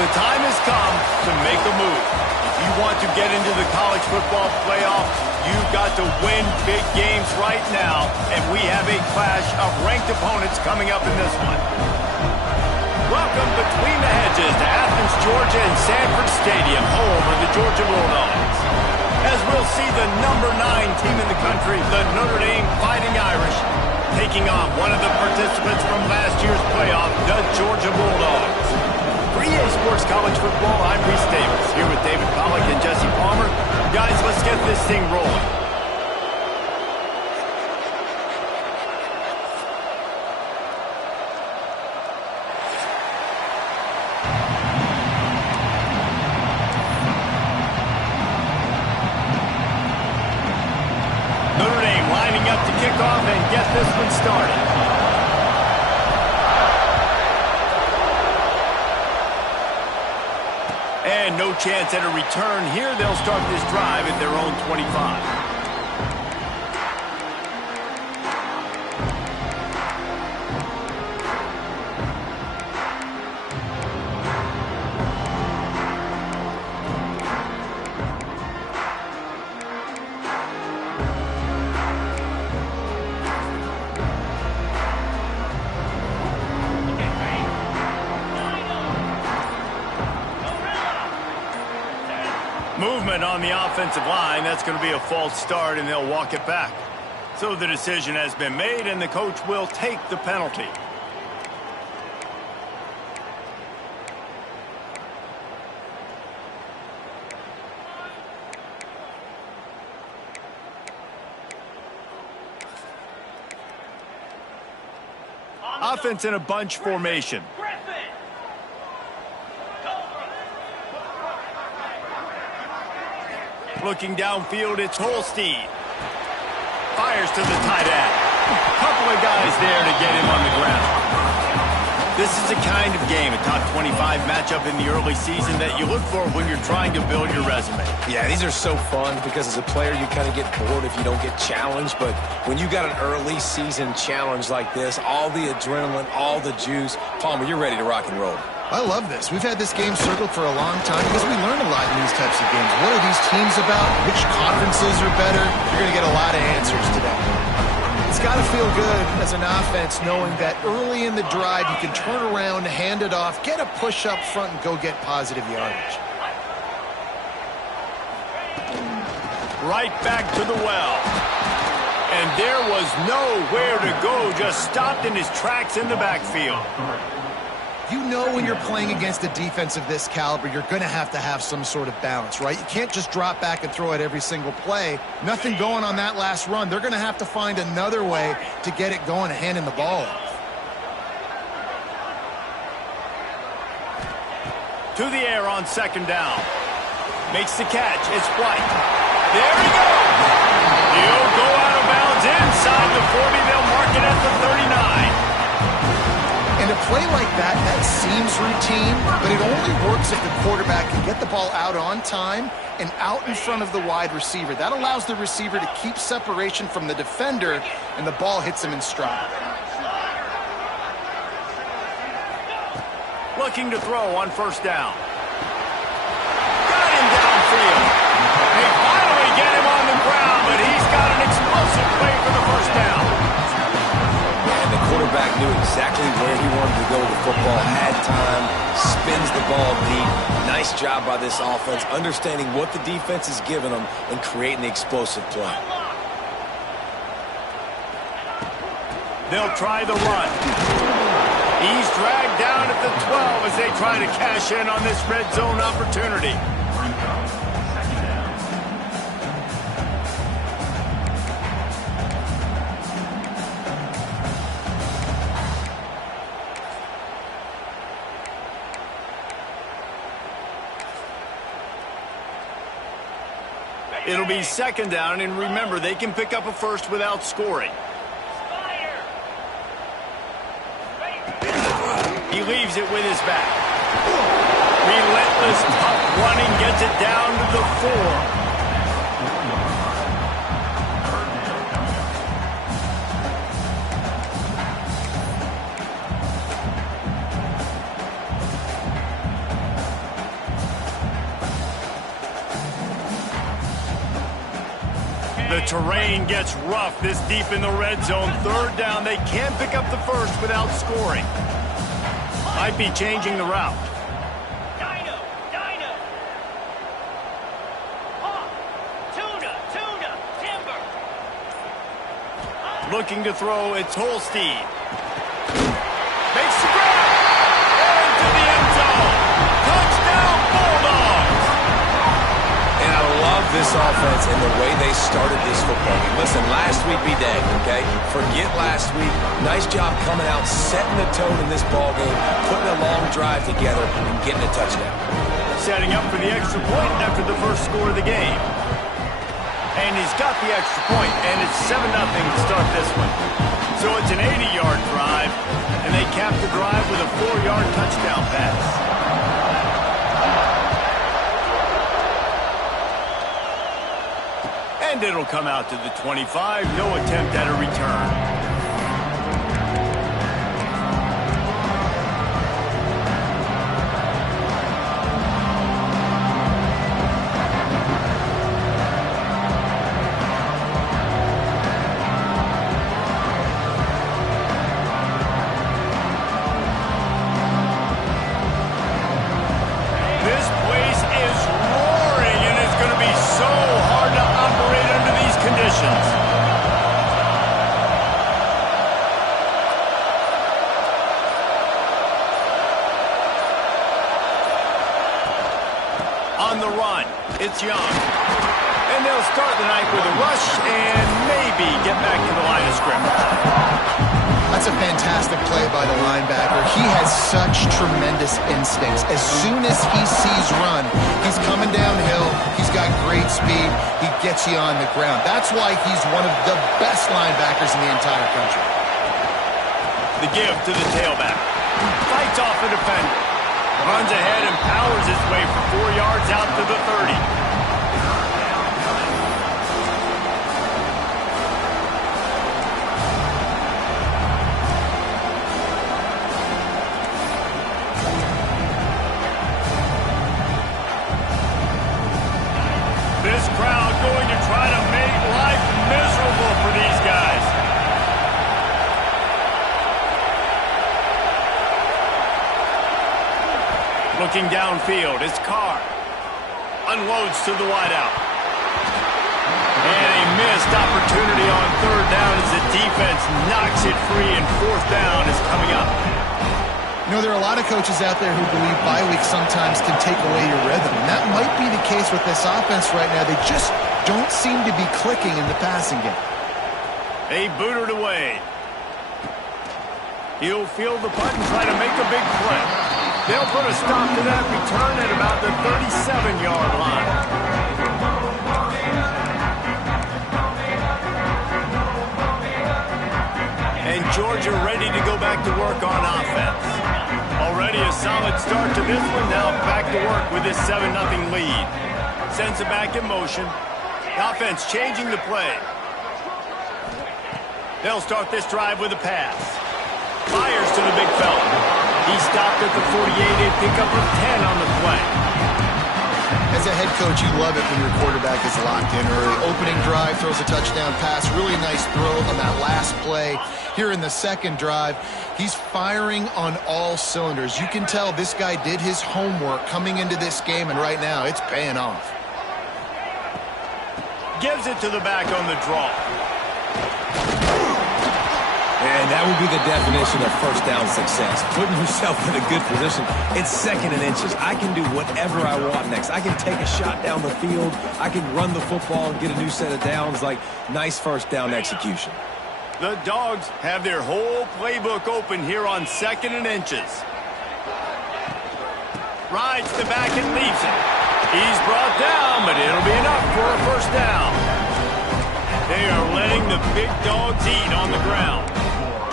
The time has come to make a move. If you want to get into the college football playoff, you've got to win big games right now, and we have a clash of ranked opponents coming up in this one. Welcome between the hedges to Athens, Georgia and Sanford Stadium, home of the Georgia Bulldogs. As we'll see the number 9 team in the country, the Notre Dame Fighting Irish, taking on one of the participants from last year's playoff, the Georgia Bulldogs. For EA Sports College Football, I'm Reese Davis, here with David Pollack and Jesse Palmer. Guys, let's get this thing rolling. Notre Dame lining up to kick off and get this one started. And no chance at a return here. They'll start this drive at their own 25. Movement on the offensive line. That's going to be a false start, and they'll walk it back. So the decision has been made, and the coach will take the penalty. Offense in a bunch formation. Looking downfield, it's Holstein. Fires to the tight end. Couple of guys there to get him on the ground. This is the kind of game, a top 25 matchup in the early season, that you look for when you're trying to build your resume. Yeah, these are so fun because as a player, you kind of get bored if you don't get challenged. But when you got an early season challenge like this, all the adrenaline, all the juice, Palmer, you're ready to rock and roll. I love this. We've had this game circled for a long time because we learn a lot in these types of games. What are these teams about? Which conferences are better? You're going to get a lot of answers today. It's got to feel good as an offense knowing that early in the drive you can turn around, hand it off, get a push up front, and go get positive yardage. Right back to the well. And there was nowhere to go, just stopped in his tracks in the backfield. You know when you're playing against a defense of this caliber, you're going to have some sort of balance, right? You can't just drop back and throw it every single play. Nothing going on that last run. They're going to have to find another way to get it going and handing the ball off. To the air on second down. Makes the catch. It's White. There he goes. He'll go out of bounds inside the 40. They'll mark it at the 39. And a play like that, that seems routine, but it only works if the quarterback can get the ball out on time and out in front of the wide receiver. That allows the receiver to keep separation from the defender, and the ball hits him in stride. Looking to throw on first down. Got him downfield. They finally get him on the ground, but he's got an explosive play for the first down. And the quarterback knew exactly where he wanted to go with the football, had time, spins the ball deep. Nice job by this offense, understanding what the defense is giving them and creating the explosive play. They'll try the run. He's dragged down at the 12 as they try to cash in on this red zone opportunity. It'll be second down, and remember, they can pick up a first without scoring. He leaves it with his back. Relentless, tough running, gets it down to the 4. The terrain gets rough this deep in the red zone. Third down, they can't pick up the first without scoring. Might be changing the route. Looking to throw, it's Holstein. Makes the grab. Into the end zone. Touchdown, Bulldogs. And I love this offense and the way they started this football game. Listen, last week be dang, okay? Forget last week. Nice job coming out, setting the tone in this ball game, putting a long drive together, and getting a touchdown. Setting up for the extra point after the first score of the game. And he's got the extra point, and it's 7-0 to start this one. So it's an 80-yard drive, and they cap the drive with a 4-yard touchdown pass. And it'll come out to the 25. No attempt at a return. On the run, it's Young. And they'll start the night with a rush and maybe get back to the line of scrimmage. That's a fantastic play by the linebacker. He has such tremendous instincts. As soon as he sees run, he's coming downhill. He's got great speed. He gets you on the ground. That's why he's one of the best linebackers in the entire country. The give to the tailback. Fights off a defender. Runs ahead and powers his way for 4 yards out to the 30. This crowd going to try to make life miserable for these guys. Looking downfield, it's Carr. Unloads to the wideout. And a missed opportunity on third down as the defense knocks it free, and fourth down is coming up. You know, there are a lot of coaches out there who believe bye weeks sometimes can take away your rhythm. And that might be the case with this offense right now. They just don't seem to be clicking in the passing game. They boot it away. He'll field the punt and try to make a big play. They'll put a stop to that return at about the 37-yard line. And Georgia ready to go back to work on offense. Already a solid start to this one. Now back to work with this 7-0 lead. Sends it back in motion. The offense changing the play. They'll start this drive with a pass. Fires to the big fella. He stopped at the 48 and pick up a 10 on the play. As a head coach, you love it when your quarterback is locked in early. Opening drive, throws a touchdown pass. Really nice throw on that last play. Here in the second drive, he's firing on all cylinders. You can tell this guy did his homework coming into this game, and right now it's paying off. Gives it to the back on the draw. And that would be the definition of first down success. Putting yourself in a good position. It's 2nd and inches. I can do whatever I want next. I can take a shot down the field. I can run the football and get a new set of downs. Like, nice first down execution. The Dogs have their whole playbook open here on 2nd and inches. Rides the back and leaves it. He's brought down, but it'll be enough for a first down. They are letting the big dogs eat on the ground.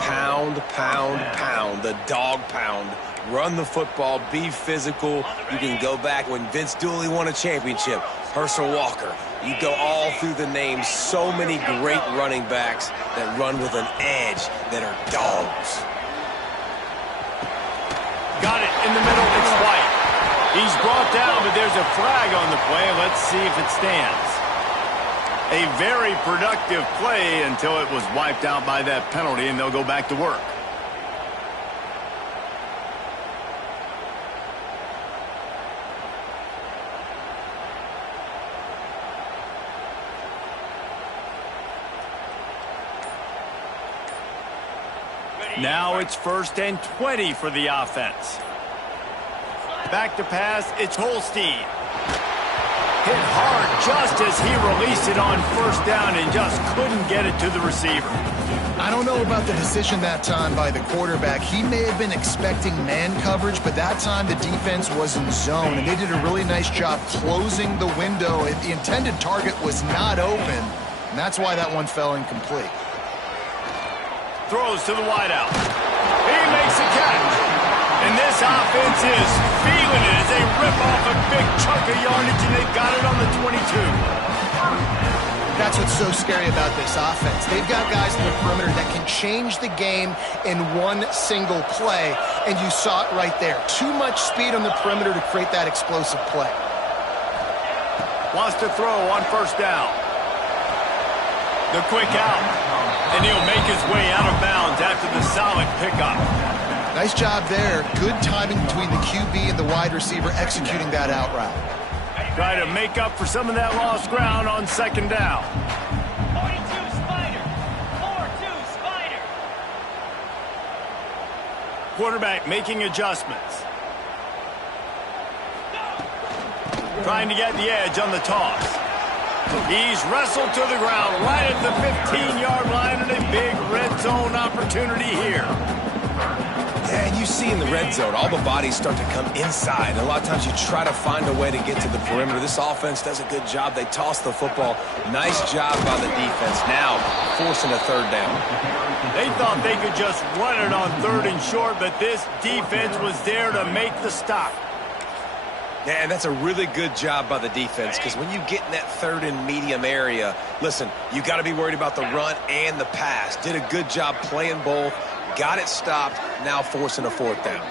Pound, pound, pound. The dog pound. Run the football. Be physical. You can go back when Vince Dooley won a championship. Herschel Walker. You go all through the names. So many great running backs that run with an edge that are dogs. Got it in the middle. It's White. He's brought down, but there's a flag on the play. Let's see if it stands. A very productive play until it was wiped out by that penalty, and they'll go back to work. Now it's 1st and 20 for the offense. Back to pass, it's Holstein. Hit hard just as he released it on 1st down and just couldn't get it to the receiver. I don't know about the decision that time by the quarterback. He may have been expecting man coverage, but that time the defense was in zone, and they did a really nice job closing the window. The intended target was not open, and that's why that one fell incomplete. Throws to the wideout. He makes a catch. And this offense is feeling it as they rip off a big chunk of yardage, and they've got it on the 22. That's what's so scary about this offense. They've got guys in the perimeter that can change the game in one single play, and you saw it right there. Too much speed on the perimeter to create that explosive play. Wants to throw on 1st down. The quick out. And he'll make his way out of bounds after the solid pickup. Nice job there. Good timing between the QB and the wide receiver executing that out route. Try to make up for some of that lost ground on 2nd down. 42 Spider. 4-2 Spider. Quarterback making adjustments. Trying to get the edge on the toss. He's wrestled to the ground right at the 15-yard line, and a big red zone opportunity here. And you see in the red zone, all the bodies start to come inside. A lot of times you try to find a way to get to the perimeter. This offense does a good job. They toss the football. Nice job by the defense. Now forcing a 3rd down. They thought they could just run it on 3rd and short, but this defense was there to make the stop. Yeah, and that's a really good job by the defense, because when you get in that 3rd and medium area, listen, you got to be worried about the run and the pass. Did a good job playing both, got it stopped, now forcing a 4th down.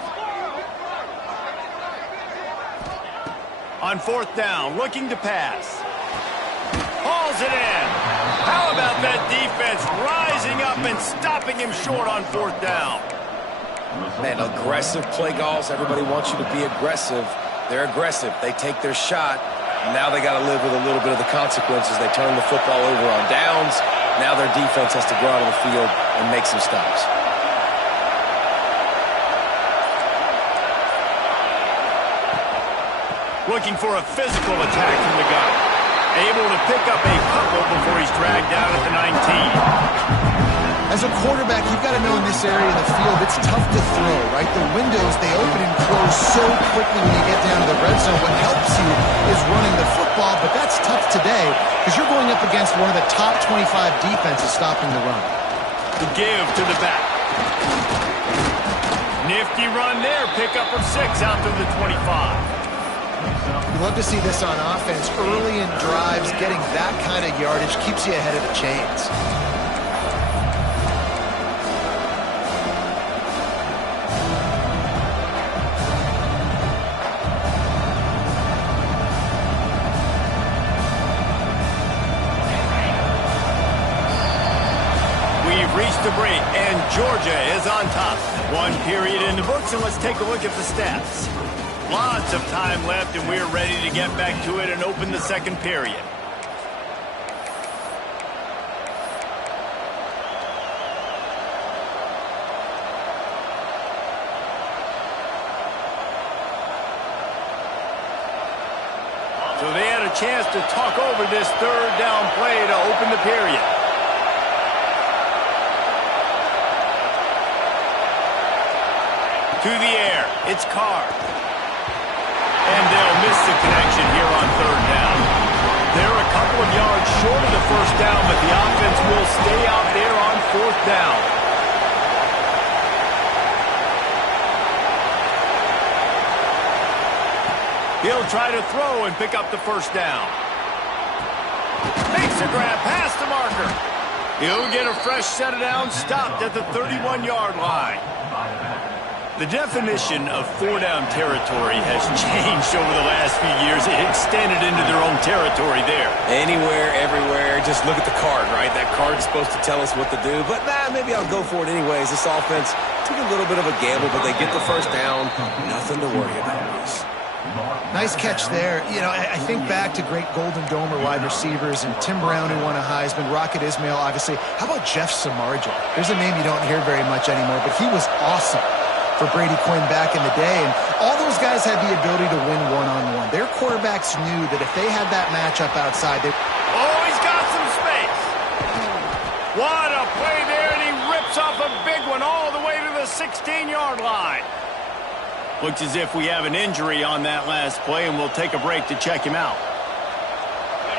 On 4th down, looking to pass. Hauls it in. How about that defense rising up and stopping him short on 4th down? Man, aggressive play calls. Everybody wants you to be aggressive. They're aggressive. They take their shot. Now they got to live with a little bit of the consequences. They turn the football over on downs. Now their defense has to go out on the field and make some stops. Looking for a physical attack from the gun. Able to pick up a couple before he's dragged down at the 19. As a quarterback, you've got to know in this area of the field, it's tough to throw, right? The windows, they open and close so quickly when you get down to the red zone. What helps you is running the football, but that's tough today because you're going up against one of the top 25 defenses stopping the run. The give to the back. Nifty run there. Pickup of 6 out to the 25. You love to see this on offense. Early in drives, getting that kind of yardage keeps you ahead of the chains. Reached the break, and Georgia is on top. 1 period in the books, and let's take a look at the stats. Lots of time left, and we're ready to get back to it and open the 2nd period. So they had a chance to talk over this 3rd down play to open the period. To the air, it's Carr. And they'll miss the connection here on 3rd down. They're a couple of yards short of the 1st down, but the offense will stay out there on 4th down. He'll try to throw and pick up the 1st down. Makes a grab past the marker. He'll get a fresh set of downs stopped at the 31-yard line. The definition of four-down territory has changed over the last few years. It extended into their own territory there. Anywhere, everywhere, just look at the card, right? That card's supposed to tell us what to do, but maybe I'll go for it anyways. This offense took a little bit of a gamble, but they get the first down. Nothing to worry about, Reese. Nice catch there. You know, I think back to great Golden Domer wide receivers and Tim Brown, who won a Heisman, Rocket Ismail, obviously. How about Jeff Samardzija? There's a name you don't hear very much anymore, but he was awesome for Brady Quinn back in the day, and all those guys had the ability to win one-on-one. Their quarterbacks knew that if they had that matchup outside, they... Oh, he's got some space. What a play there, and he rips off a big one all the way to the 16-yard line. Looks as if we have an injury on that last play, and we'll take a break to check him out.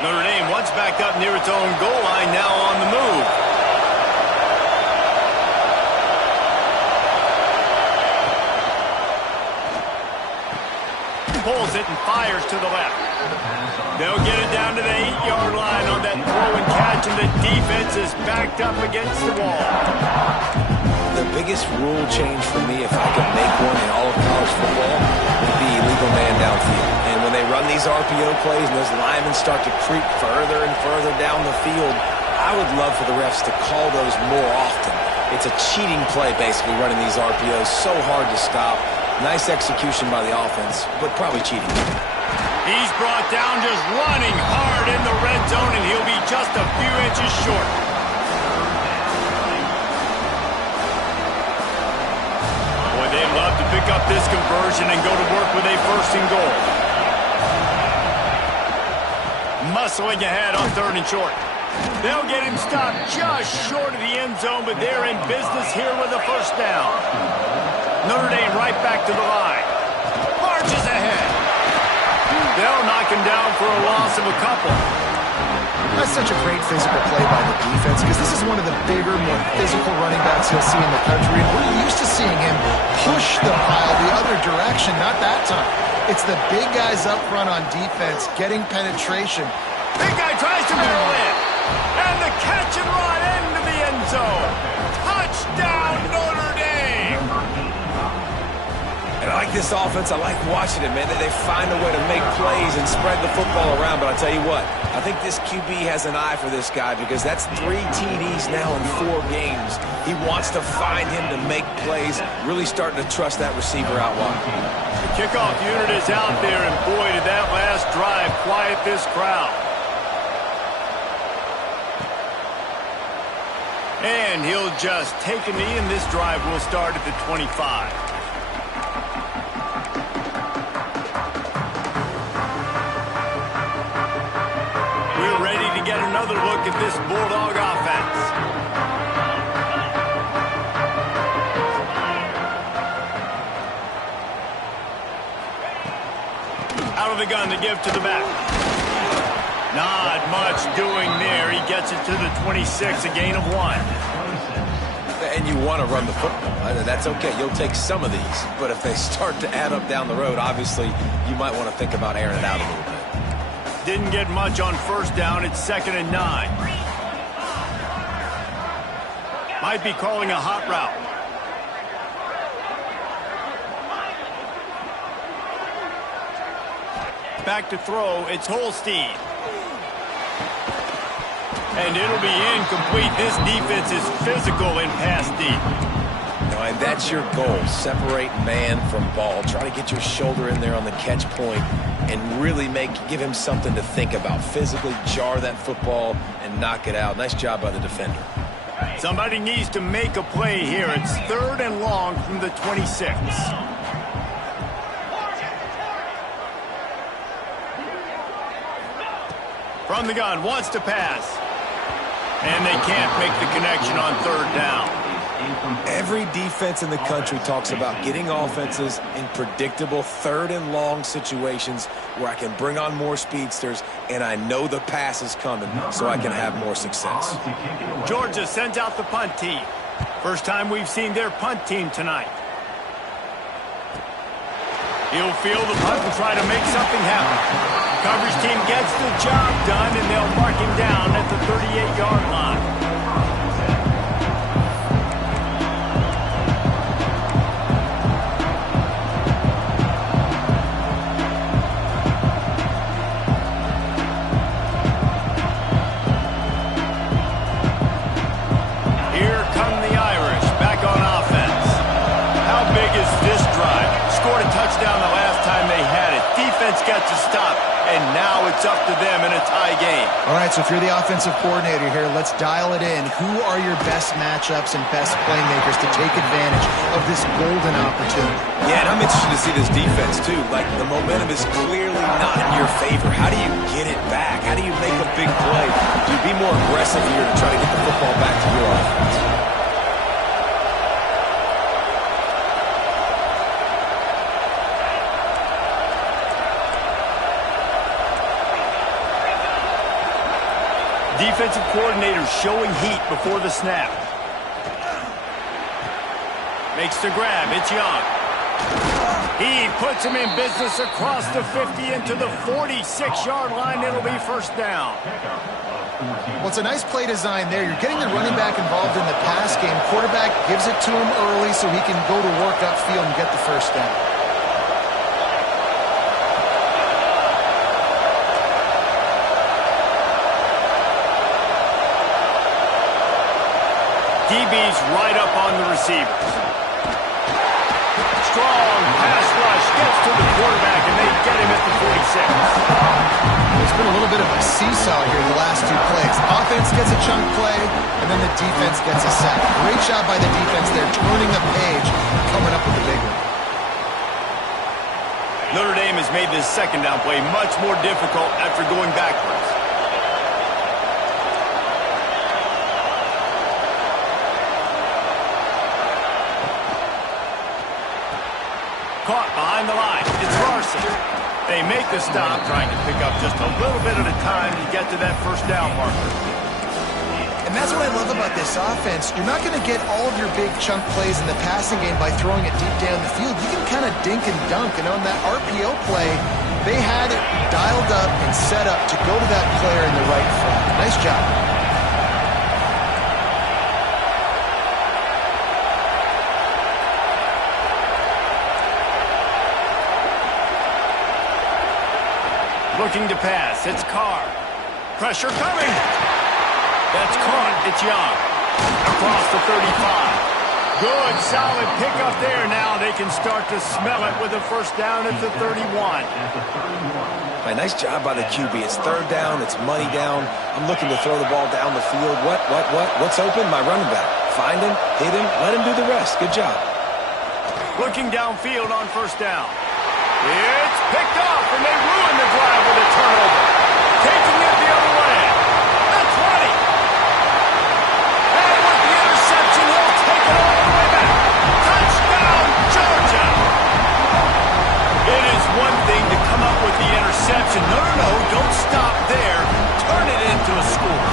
Notre Dame, once backed up near its own goal line, now on the move. Pulls it and fires to the left. They'll get it down to the 8-yard line on that throw and catch, and the defense is backed up against the wall. The biggest rule change for me, if I could make one in all of college football, would be illegal man downfield. And when they run these RPO plays and those linemen start to creep further and further down the field, I would love for the refs to call those more often. It's a cheating play, basically, running these RPOs. So hard to stop. Nice execution by the offense, but probably cheating. He's brought down just running hard in the red zone, and he'll be just a few inches short. Boy, they'd love to pick up this conversion and go to work with a first and goal. Muscling ahead on 3rd and short. They'll get him stopped just short of the end zone, but they're in business here with a first down. Notre Dame right back to the line. Marches ahead. They'll knock him down for a loss of a couple. That's such a great physical play by the defense, because this is one of the bigger, more physical running backs you'll see in the country. And we're used to seeing him push the pile the other direction. Not that time. It's the big guys up front on defense getting penetration. Big guy tries to barrel in. And the catch and run into the end zone. Touchdown, Notre Dame. And I like this offense. I like watching it, man. They find a way to make plays and spread the football around. But I'll tell you what, I think this QB has an eye for this guy, because that's 3 TDs now in 4 games. He wants to find him to make plays, really starting to trust that receiver out wide. The kickoff unit is out there, and boy, did that last drive quiet this crowd. And he'll just take a knee, and this drive will start at the 25. We're ready to get another look at this Bulldog offense. Out of the gun to give to the back. Not much doing there. He gets it to the 26, a gain of 1. And you want to run the football. That's okay. You'll take some of these. But if they start to add up down the road, obviously, you might want to think about airing it out a little bit. Didn't get much on first down. It's 2nd and 9. Might be calling a hot route. Back to throw. It's Holstein. And it'll be incomplete. This defense is physical in pass deep. And that's your goal. Separate man from ball. Try to get your shoulder in there on the catch point and really give him something to think about. Physically jar that football and knock it out. Nice job by the defender. Somebody needs to make a play here. It's 3rd and long from the 26. From the gun, wants to pass. And they can't make the connection on 3rd down. Every defense in the country talks about getting offenses in predictable 3rd and long situations where I can bring on more speedsters and I know the pass is coming so I can have more success. Georgia sends out the punt team. First time we've seen their punt team tonight. He'll field the punt and try to make something happen. Coverage team gets the job done, and they'll mark him down at the 38-yard line. defense gets a stop, and now it's up to them in a tie game. All right, so if you're the offensive coordinator here, let's dial it in. Who are your best matchups and best playmakers to take advantage of this golden opportunity? Yeah, and I'm interested to see this defense, too. Like, the momentum is clearly not in your favor. How do you get it back? How do you make a big play? Do you be more aggressive here to try to get the football back to your offense? Defensive coordinator showing heat before the snap. Makes the grab. It's Young. He puts him in business across the 50 into the 46-yard line. It'll be first down. Well, it's a nice play design there. You're getting the running back involved in the pass game. Quarterback gives it to him early so he can go to work upfield and get the first down. DB's right up on the receivers. Strong pass rush gets to the quarterback, and they get him at the 46. It's been a little bit of a seesaw here the last two plays. Offense gets a chunk play, and then the defense gets a sack. Great job by the defense there, turning the page, coming up with the big one. Notre Dame has made this second down play much more difficult after going backwards. Caught behind the line. It's Larson. They make the stop, trying to pick up just a little bit at a time to get to that first down marker. And that's what I love about this offense. You're not going to get all of your big chunk plays in the passing game by throwing it deep down the field. You can kind of dink and dunk. And on that RPO play, they had it dialed up and set up to go to that player in the right front. Nice job. Looking to pass. It's Carr. Pressure coming. That's caught. It's Young. Across the 35. Good, solid pickup there. Now they can start to smell it with a first down at the 31. Nice job by the QB. It's third down. It's money down. I'm looking to throw the ball down the field. What's open? My running back. Find him, hit him, let him do the rest. Good job. Looking downfield on first down. It's picked off, and they ruin the drive with a turnover. Taking it the other way. The 20. And with the interception, he'll take it all the way back. Touchdown, Georgia. It is one thing to come up with the interception. No, don't stop there. Turn it into a score.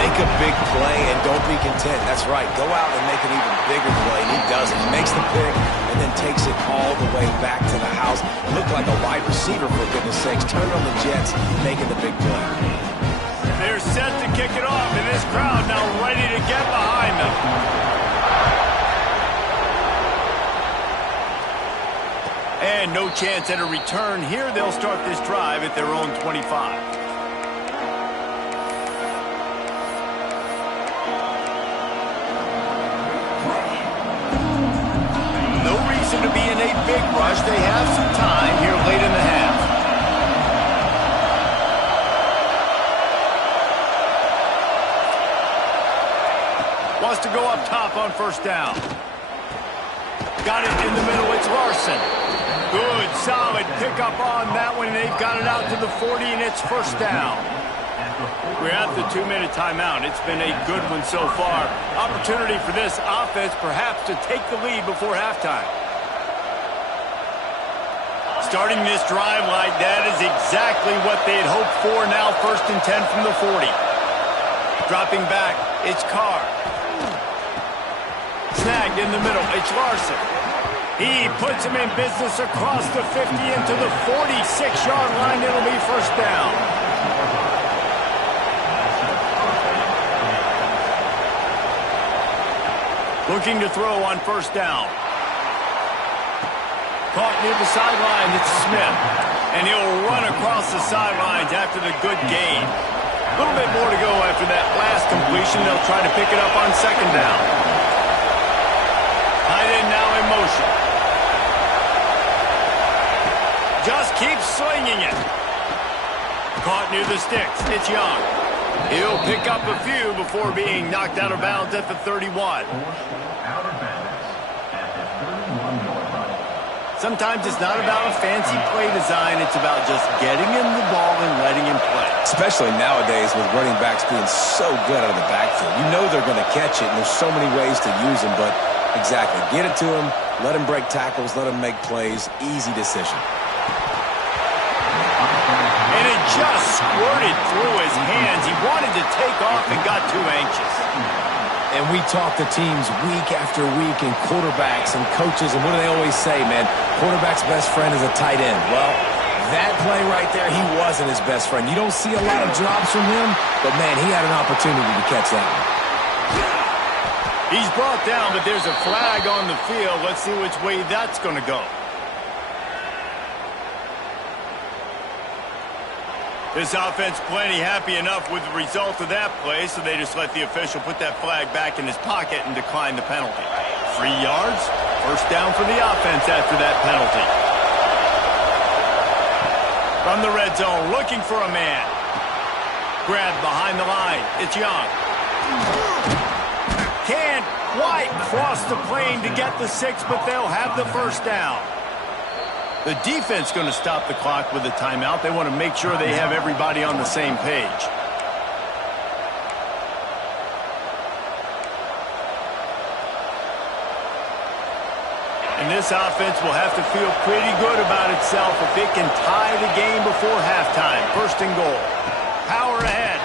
Make a big play and don't be content. That's right. Go out and make an even bigger play. He does it. He makes the pick and then takes it all the way back to the house. Looked like a wide receiver, for goodness sakes. Turn on the Jets, making the big play. They're set to kick it off, and this crowd now ready to get behind them. And no chance at a return here. They'll start this drive at their own 25. To be in a big rush. They have some time here late in the half. Wants to go up top on first down. Got it in the middle. It's Larson. Good, solid pickup on that one. They've got it out to the 40, and it's first down. We're at the 2-minute timeout. It's been a good one so far. Opportunity for this offense perhaps to take the lead before halftime. Starting this drive like that is exactly what they had hoped for. Now 1st and 10 from the 40. Dropping back, it's Carr. Snagged in the middle, it's Larson. He puts him in business across the 50 into the 46-yard line. It'll be first down. Looking to throw on first down. Caught near the sideline, it's Smith. And he'll run across the sidelines after the good gain. A little bit more to go after that last completion. They'll try to pick it up on second down. Tight end now in motion. Just keep slinging it. Caught near the sticks. It's Young. He'll pick up a few before being knocked out of bounds at the 31. Sometimes it's not about a fancy play design. It's about just getting him the ball and letting him play. Especially nowadays with running backs being so good out of the backfield. You know they're going to catch it, and there's so many ways to use them. But exactly, get it to him, let him break tackles, let him make plays. Easy decision. And it just squirted through his hands. He wanted to take off and got too anxious. And we talk to teams week after week and quarterbacks and coaches, and what do they always say, man? Quarterback's best friend is a tight end. Well, that play right there, he wasn't his best friend. You don't see a lot of drops from him, but, man, he had an opportunity to catch that one. He's brought down, but there's a flag on the field. Let's see which way that's going to go. This offense plenty happy enough with the result of that play, so they just let the official put that flag back in his pocket and decline the penalty. 3 yards, first down for the offense after that penalty. From the red zone, looking for a man. Grabbed behind the line. It's Young. Can't quite cross the plane to get the 6, but they'll have the first down. The defense going to stop the clock with a timeout. They want to make sure they have everybody on the same page. And this offense will have to feel pretty good about itself if it can tie the game before halftime. First and goal. Power ahead.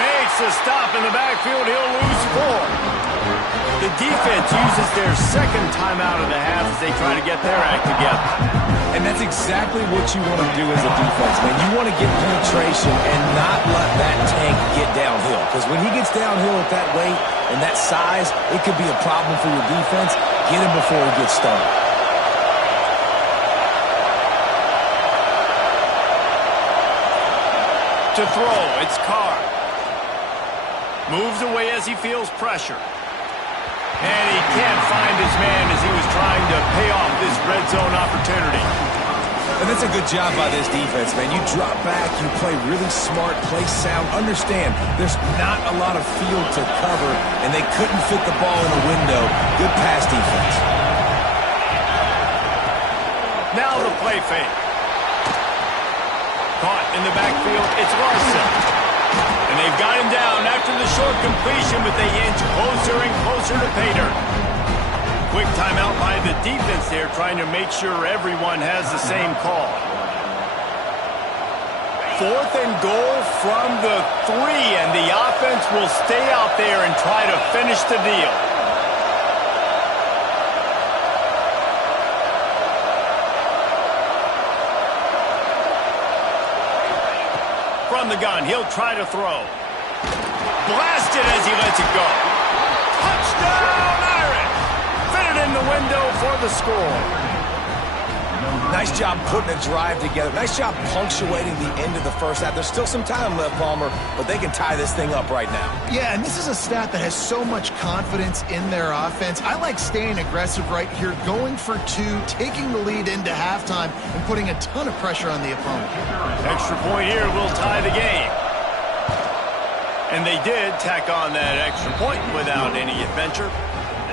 Makes a stop in the backfield. He'll lose 4. The defense uses their second timeout of the half as they try to get their act together. And that's exactly what you want to do as a defense, man. You want to get penetration and not let that tank get downhill. Because when he gets downhill at that weight and that size, it could be a problem for your defense. Get him before he gets started. To throw, it's Carr. Moves away as he feels pressure. And he can't find his man as he was trying to pay off this red zone opportunity. And that's a good job by this defense, man. You drop back, you play really smart, play sound. Understand, there's not a lot of field to cover, and they couldn't fit the ball in a window. Good pass defense. Now the play fake. Caught in the backfield, it's Larson. And they've got him down after the short completion, but they inch closer and closer to pay dirt. Quick timeout by the defense there, trying to make sure everyone has the same call. 4th and goal from the 3, and the offense will stay out there and try to finish the deal. From the gun, he'll try to throw. Blasted as he lets it go. Touchdown, Irish! Fitted in the window for the score. Nice job putting a drive together. Nice job punctuating the end of the first half. There's still some time left, Palmer, but they can tie this thing up right now. Yeah, and this is a staff that has so much confidence in their offense. I like staying aggressive right here, going for 2, taking the lead into halftime, and putting a ton of pressure on the opponent. Extra point here will tie the game. And they did tack on that extra point without any adventure.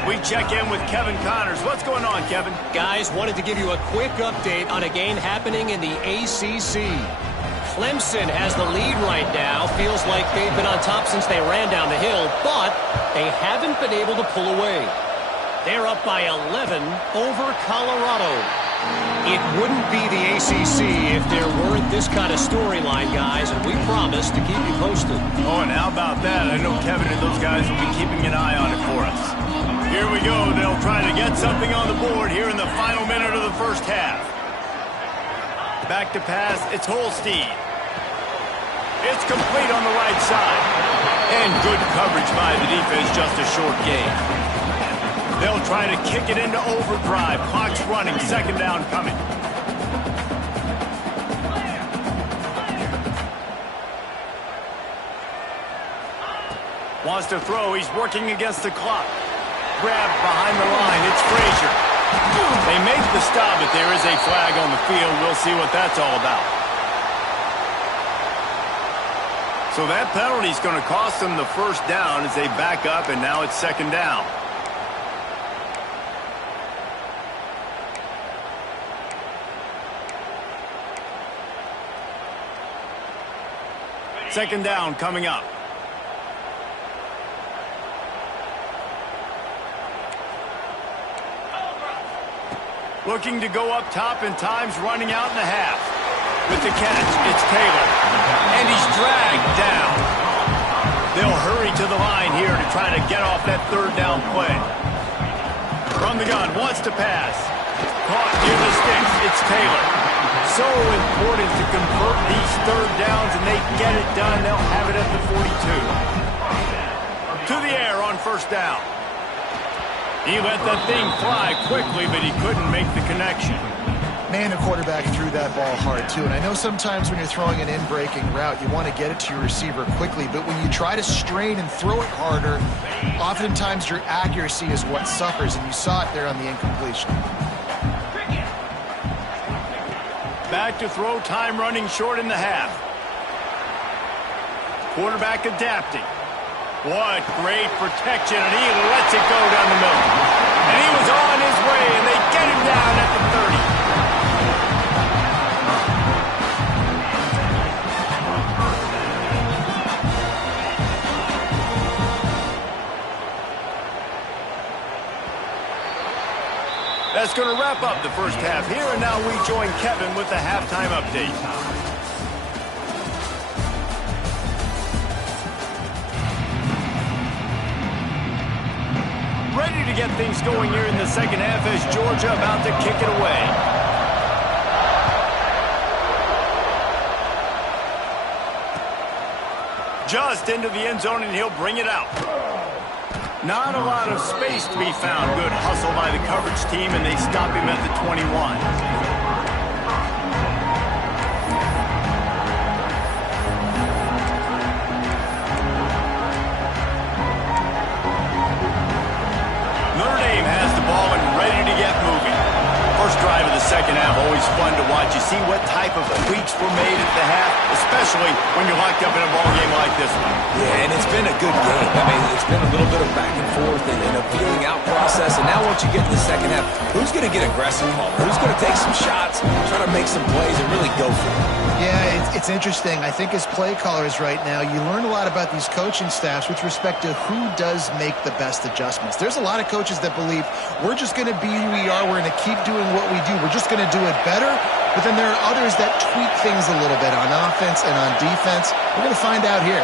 We check in with Kevin Connors. What's going on, Kevin? Guys, wanted to give you a quick update on a game happening in the ACC. Clemson has the lead right now. Feels like they've been on top since they ran down the hill, but they haven't been able to pull away. They're up by 11 over Colorado. It wouldn't be the ACC if there weren't this kind of storyline, guys, and we promise to keep you posted. Oh, and how about that? I know Kevin and those guys will be keeping an eye on it for us. Here we go. They'll try to get something on the board here in the final minute of the first half. Back to pass. It's Holstein. It's complete on the right side. And good coverage by the defense, just a short gain. They'll try to kick it into overdrive. Clock's running. Second down coming. Wants to throw. He's working against the clock. Grabbed behind the line. It's Frazier. They make the stop, but there is a flag on the field. We'll see what that's all about. So that penalty is going to cost them the first down as they back up, and now it's second down. Second down coming up. Looking to go up top, and time's running out in the half. With the catch, it's Taylor. And he's dragged down. They'll hurry to the line here to try to get off that third down play. From the gun, wants to pass. Caught near the sticks, it's Taylor. So important to convert these third downs, and they get it done. They'll have it at the 42. To the air on first down. He let that thing fly quickly, but he couldn't make the connection. Man, the quarterback threw that ball hard, too. And I know sometimes when you're throwing an in-breaking route, you want to get it to your receiver quickly. But when you try to strain and throw it harder, oftentimes your accuracy is what suffers, and you saw it there on the incompletion. Back to throw, time running short in the half. Quarterback adapting. What great protection, and he lets it go down the middle. And he was on his way, and they get him down at the 30. That's going to wrap up the first half here, and now we join Kevin with the halftime update. Ready to get things going here in the second half as Georgia about to kick it away. Just into the end zone, and he'll bring it out. Not a lot of space to be found. Good hustle by the coverage team, and they stop him at the 21. Has the ball and ready to get moving. First drive of the second half, always fun to watch. You see what type of tweaks were made at the half, especially when you're locked up in a ball game like this one. Yeah, and it's been a good game. I mean, it's been a little bit of back and forth and a feeling out process. And now once you get to the second half, who's going to get aggressive, Palmer? Who's going to take some shots, try to make some plays, and really go for it? Yeah, it's interesting. I think as play callers right now, you learn a lot about these coaching staffs with respect to who does make the best adjustments. There's a lot of coaches that believe we're just going to be who we are. We're going to keep doing what we do. We're just going to do it better. But then there are others that tweak things a little bit on offense and on defense. We're going to find out here.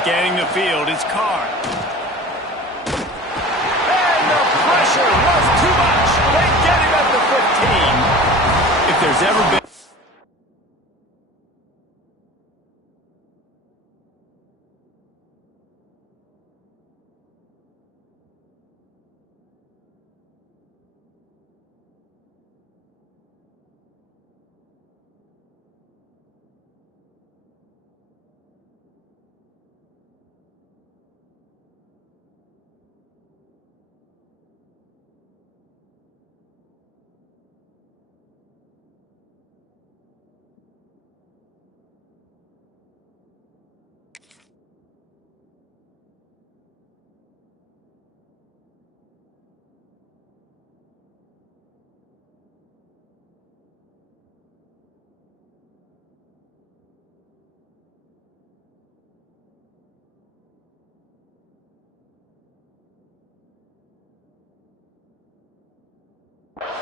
Scanning the field, it's Carr. And the pressure was too much. They get him at the 15. If there's ever been...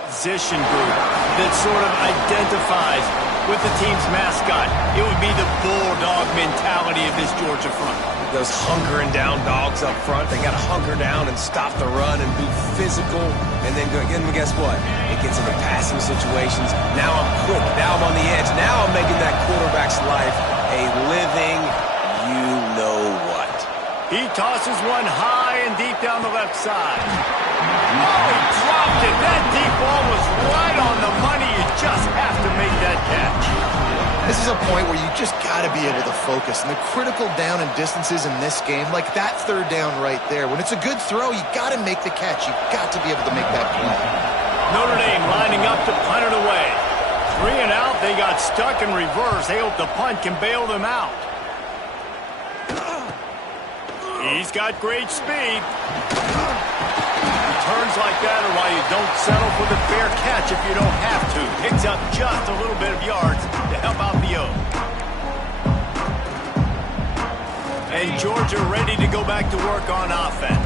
Position group that sort of identifies with the team's mascot. It would be the bulldog mentality of this Georgia front. Those hunkering down dogs up front, they got to hunker down and stop the run and be physical. And then guess what? It gets into passing situations. Now I'm quick. Now I'm on the edge. Now I'm making that quarterback's life a living you-know-what. He tosses one high and deep down the left side. Oh, he dropped it. That deep ball was right on the money. You just have to make that catch. This is a point where you just got to be able to focus. And the critical down and distances in this game, like that third down right there, when it's a good throw, you got to make the catch. You got to be able to make that play. Notre Dame lining up to punt it away. 3 and out, they got stuck in reverse. They hope the punt can bail them out. He's got great speed. Turns like that are why you don't settle for the fair catch if you don't have to. Picks up just a little bit of yards to help out the O. And Georgia ready to go back to work on offense.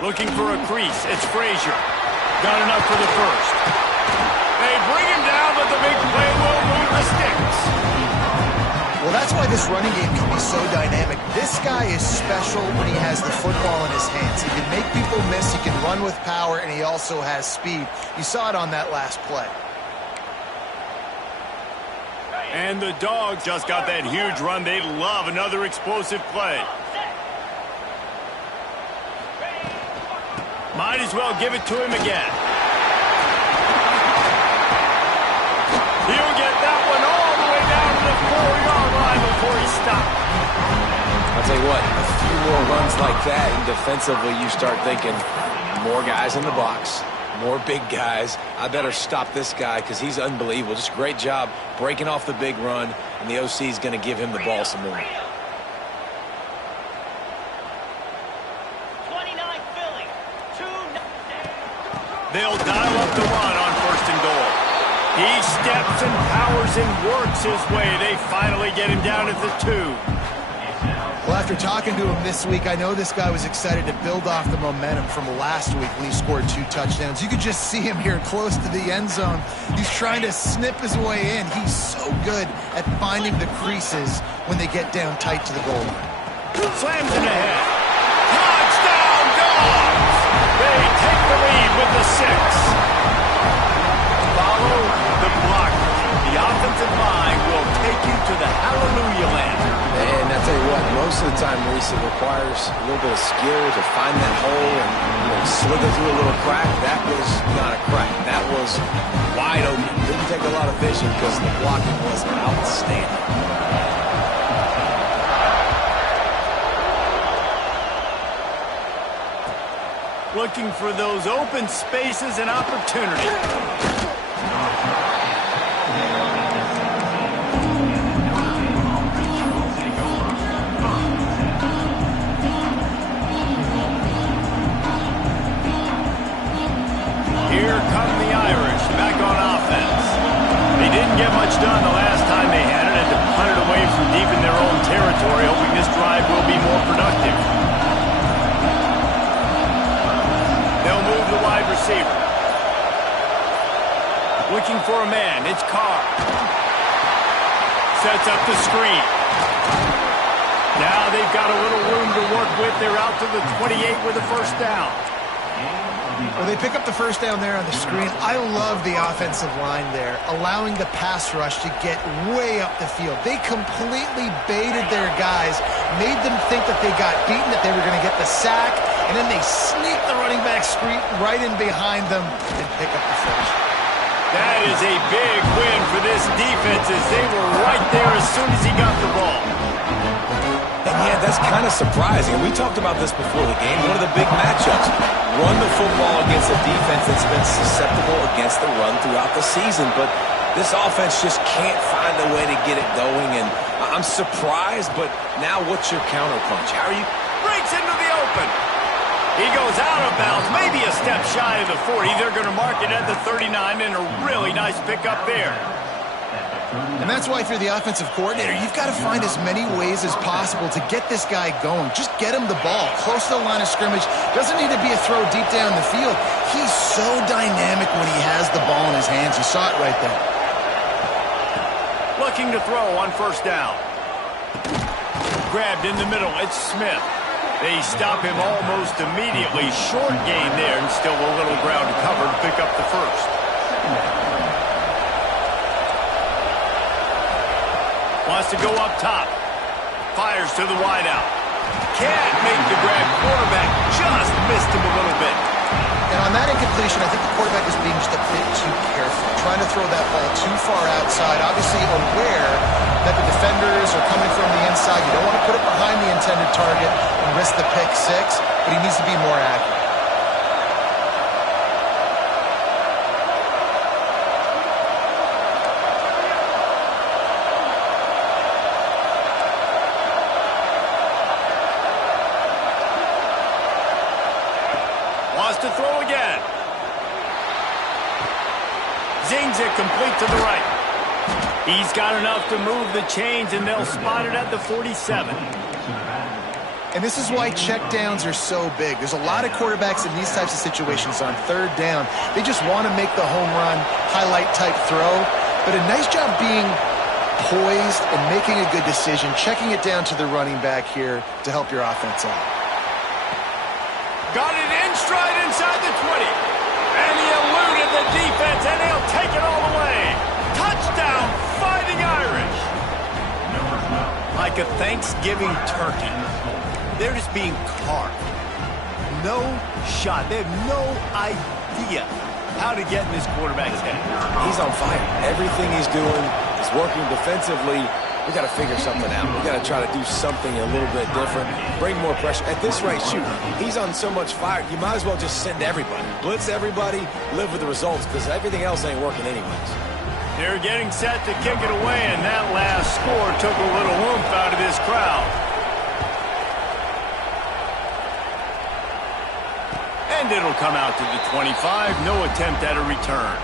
Looking for a crease. It's Frazier. Got enough for the first. They bring him down, but the big play will move the sticks. Well, that's why this running game can be so dynamic. This guy is special when he has the football in his hands. He can make people miss, he can run with power, and he also has speed. You saw it on that last play. And the Dogs just got that huge run. They love another explosive play. Might as well give it to him again. He'll get that one all the way down to the 4-yard line before he stopped. I'll tell you what, a few more runs like that, and defensively you start thinking, more guys in the box, more big guys. I better stop this guy because he's unbelievable. Just a great job breaking off the big run, and the OC is going to give him the ball some more. They'll dial up the run on 1st and goal. He steps and powers and works his way. They finally get him down at the 2. Well, after talking to him this week, I know this guy was excited to build off the momentum from last week when he scored 2 touchdowns. You could just see him here close to the end zone. He's trying to snip his way in. He's so good at finding the creases when they get down tight to the goal line. Slams it ahead. Touchdown, Dogs! They take the lead with the 6. Follow the block. The offensive line will take you to the hallelujah land. And I tell you what, most of the time, Reese, it requires a little bit of skill to find that hole and slither through a little crack. That was not a crack. That was wide open. Didn't take a lot of vision because the blocking was outstanding. Looking for those open spaces and opportunity. Here come the Irish back on offense. They didn't get much done the last time they had it, and to punt it away from deep in their own territory, hoping this drive will be more productive. They'll move the wide receiver. Looking for a man. It's Carr. Sets up the screen. Now they've got a little room to work with. They're out to the 28 with a first down. Well, they pick up the first down there on the screen. I love the offensive line there, allowing the pass rush to get way up the field. They completely baited their guys, made them think that they got beaten, that they were going to get the sack, and then they sneak the running back screen right in behind them and pick up the finish. That is a big win for this defense as they were right there as soon as he got the ball. And yeah, that's kind of surprising. We talked about this before the game. One of the big matchups. Run the football against a defense that's been susceptible against the run throughout the season. But this offense just can't find a way to get it going. And I'm surprised, but now what's your counterpunch? How are you? Breaks into the open. He goes out of bounds, maybe a step shy of the 40. They're going to mark it at the 39, and a really nice pickup there. And that's why if you're the offensive coordinator, you've got to find as many ways as possible to get this guy going. Just get him the ball close to the line of scrimmage. Doesn't need to be a throw deep down the field. He's so dynamic when he has the ball in his hands. You saw it right there. Looking to throw on first down. Grabbed in the middle. It's Smith. They stop him almost immediately. Short gain there, and still a little ground to cover to pick up the first. Wants to go up top. Fires to the wideout. Can't make the grab. Quarterback just missed him a little bit. And on that incompletion, I think the quarterback is being just a bit too careful, trying to throw that ball too far outside, obviously aware that the defenders are coming from the inside. You don't want to put it behind the intended target and risk the pick six, but he needs to be more accurate. Wants to throw again. Zings it complete to the right. He's got enough to move the chains, and they'll spot it at the 47. And this is why checkdowns are so big. There's a lot of quarterbacks in these types of situations on third down. They just want to make the home run, highlight-type throw. But a nice job being poised and making a good decision, checking it down to the running back here to help your offense out. Got it in stride inside the 20. And he eluded the defense, and he'll take it all the way. Touchdown, Fighting Irish. Like a Thanksgiving turkey, they're just being carved. No shot. They have no idea how to get in this quarterback's head. He's on fire. Everything he's doing is working defensively. We got to figure something out. We got to try to do something a little bit different. Bring more pressure. At this rate, shoot, he's on so much fire, you might as well just send everybody. Blitz everybody, live with the results, because everything else ain't working anyways. They're getting set to kick it away, and that last score took a little oomph out of this crowd. And it'll come out to the 25. No attempt at a return.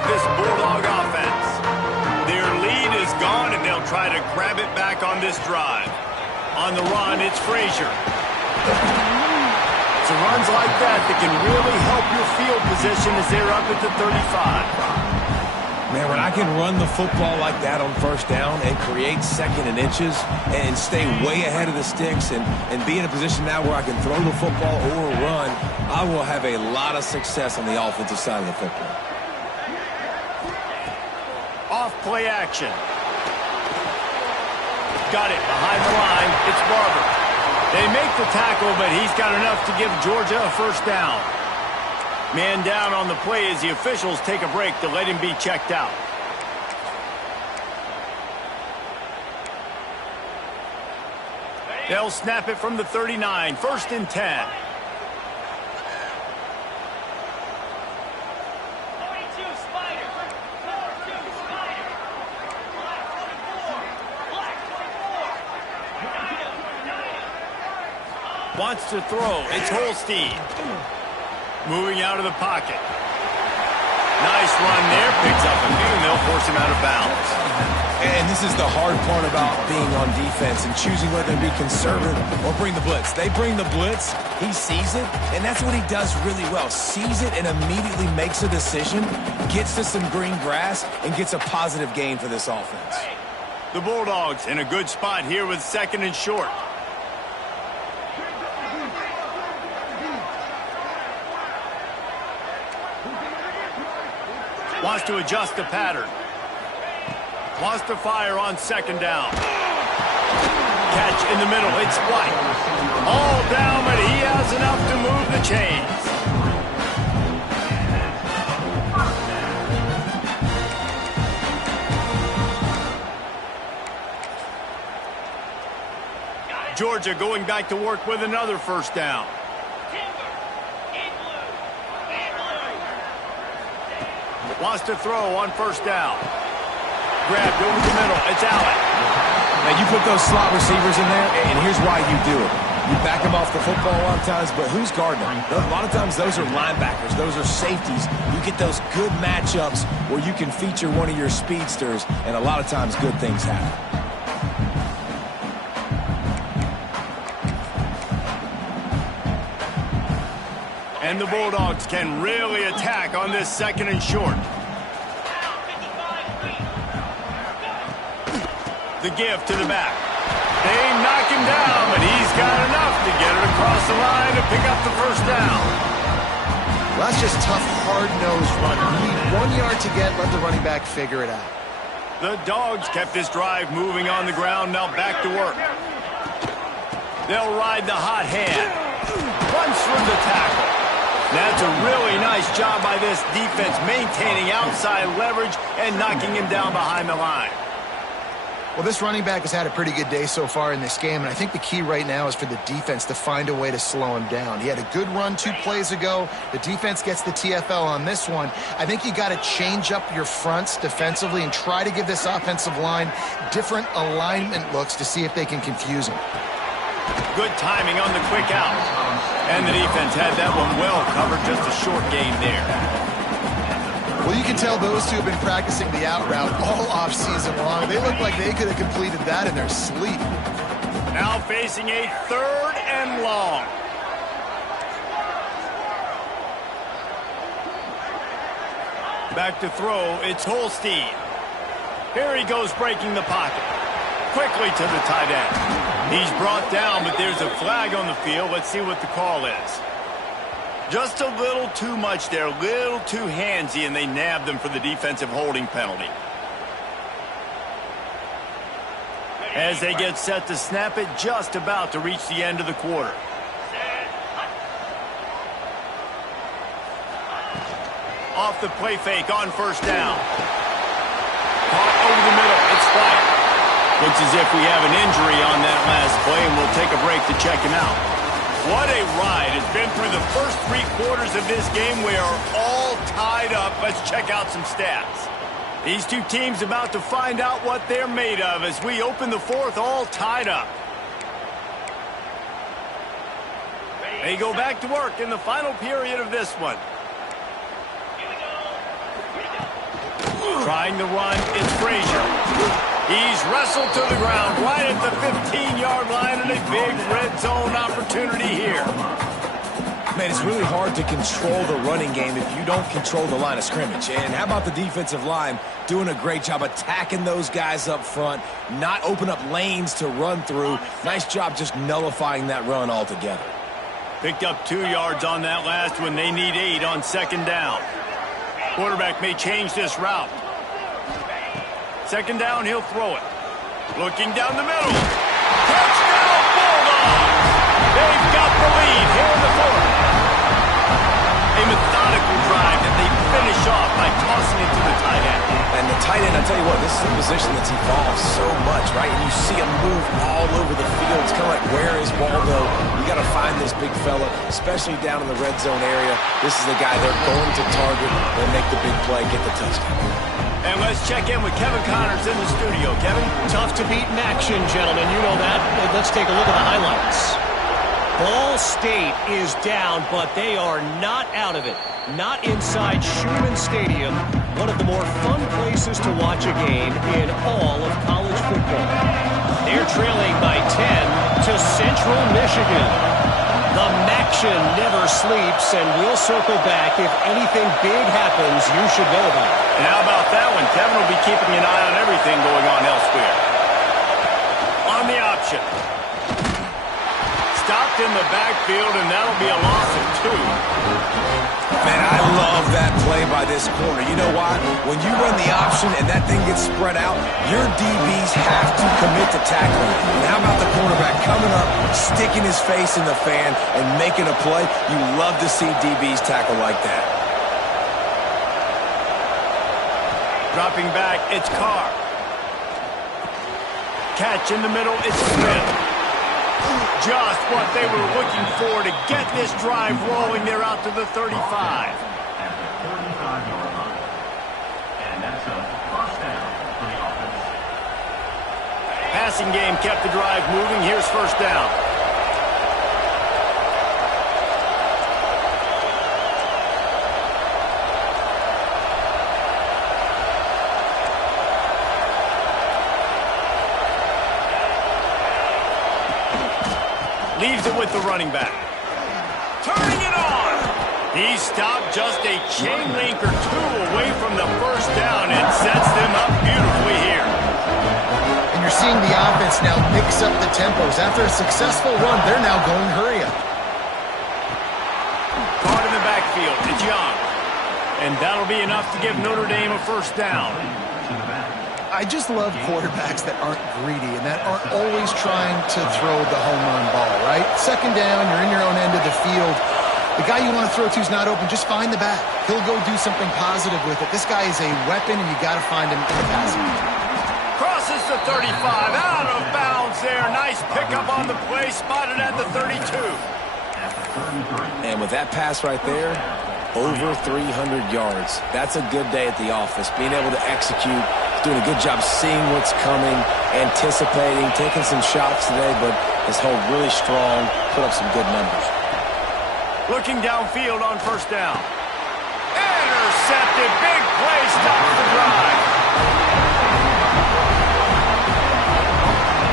This Bulldog offense. Their lead is gone, and they'll try to grab it back on this drive. On the run, it's Frazier. It's runs like that can really help your field position as they're up at the 35. Man, when I can run the football like that on first down and create second and inches and stay way ahead of the sticks and be in a position now where I can throw the football or run, I will have a lot of success on the offensive side of the football. Off play action. Got it behind the line. It's Barber. They make the tackle, but he's got enough to give Georgia a first down. Man down on the play as the officials take a break to let him be checked out. They'll snap it from the 39. First and 10. Wants to throw. It's Holstein. Moving out of the pocket. Nice run there. Picks up a few, and they'll force him out of bounds. And this is the hard part about being on defense and choosing whether to be conservative or bring the blitz. They bring the blitz. He sees it, and that's what he does really well. Sees it and immediately makes a decision, gets to some green grass, and gets a positive gain for this offense. The Bulldogs in a good spot here with second and short. Wants to adjust the pattern. Wants to fire on second down. Catch in the middle. It's White. All down, but he has enough to move the chains. Georgia going back to work with another first down. Wants to throw on first down. Grabbed over the middle. It's Allen. Now, you put those slot receivers in there, and here's why you do it. You back them off the football a lot of times, but who's guarding them? A lot of times those are linebackers. Those are safeties. You get those good matchups where you can feature one of your speedsters, and a lot of times good things happen. And the Bulldogs can really attack on this second and short. The give to the back. They knock him down, but he's got enough to get it across the line to pick up the first down. Well, that's just tough, hard-nosed running. You need 1 yard to get, let the running back figure it out. The Dogs kept this drive moving on the ground, now back to work. They'll ride the hot hand. Runs through the tackle. That's a really nice job by this defense, maintaining outside leverage and knocking him down behind the line. Well, this running back has had a pretty good day so far in this game, and I think the key right now is for the defense to find a way to slow him down. He had a good run 2 plays ago. The defense gets the TFL on this one. I think you got to change up your fronts defensively and try to give this offensive line different alignment looks to see if they can confuse him. Good timing on the quick out. And the defense had that one well covered, just a short gain there. Well, you can tell those two have been practicing the out route all off-season long. They look like they could have completed that in their sleep. Now facing a 3rd and long. Back to throw, it's Holstein. Here he goes breaking the pocket. Quickly to the tight end. He's brought down, but there's a flag on the field. Let's see what the call is. Just a little too much there, a little too handsy, and they nabbed them for the defensive holding penalty. As they get set to snap it, just about to reach the end of the quarter. Off the play fake on first down. Caught over the middle, it's White. Looks as if we have an injury on that last play, and we'll take a break to check him out. What a ride. It's been through the first 3 quarters of this game. We are all tied up. Let's check out some stats. These two teams about to find out what they're made of as we open the 4th all tied up. They go back to work in the final period of this one. Trying the run, it's Frazier. He's wrestled to the ground right at the 15-yard line, and a big red zone opportunity here. Man, it's really hard to control the running game if you don't control the line of scrimmage. And how about the defensive line doing a great job attacking those guys up front, not open up lanes to run through. Nice job just nullifying that run altogether. Picked up 2 yards on that last one. They need 8 on 2nd down. Quarterback may change this route. 2nd down, he'll throw it. Looking down the middle. Touchdown, Bulldogs! They've got the lead here in the 4th. A methodical drive that they finish off by tossing it to the tight end. And the tight end, I tell you what, this is a position that's evolved so much, right? And you see him move all over the field. It's kind of like, where is Waldo? You got to find this big fella, especially down in the red zone area. This is the guy they're going to target and make the big play, get the touchdown. And let's check in with Kevin Connors in the studio. Kevin? Tough to beat in action, gentlemen. You know that. Let's take a look at the highlights. Ball State is down, but they are not out of it. Not inside Schumann Stadium, one of the more fun places to watch a game in all of college football. They're trailing by 10 to Central Michigan. The Maction never sleeps, and we'll circle back if anything big happens you should know about. And how about that one? Kevin will be keeping an eye on everything going on elsewhere. On the option. Stopped in the backfield, and that'll be a loss of 2. Man, I love that play by this corner. You know why? When you run the option and that thing gets spread out, your DBs have to commit to tackling. And how about the cornerback coming up, sticking his face in the fan, and making a play? You love to see DBs tackle like that. Dropping back, it's Carr. Catch in the middle, it's Smith. Just what they were looking for to get this drive rolling. They're out to the 35. Passing game kept the drive moving. Here's first down. Leaves it with the running back. Turning it on. He stopped just a chain link or 2 away from the first down and sets them up beautifully here. And And you're seeing the offense now mix up the tempos. After a successful run, they're now going hurry up. Caught in the backfield. It's Young. And that'll be enough to give Notre Dame a first down. I just love quarterbacks that aren't greedy and that aren't always trying to throw the home run ball, right? Second down, you're in your own end of the field. The guy you want to throw to is not open. Just find the back. He'll go do something positive with it. This guy is a weapon, and you got to find him in the passing game. Crosses the 35. Out of bounds there. Nice pickup on the play. Spotted at the 32. And with that pass right there, over 300 yards. That's a good day at the office. Being able to execute, doing a good job seeing what's coming, anticipating, taking some shots today, but has held really strong, put up some good numbers. Looking downfield on first down. Intercepted. Big play. Stops the drive.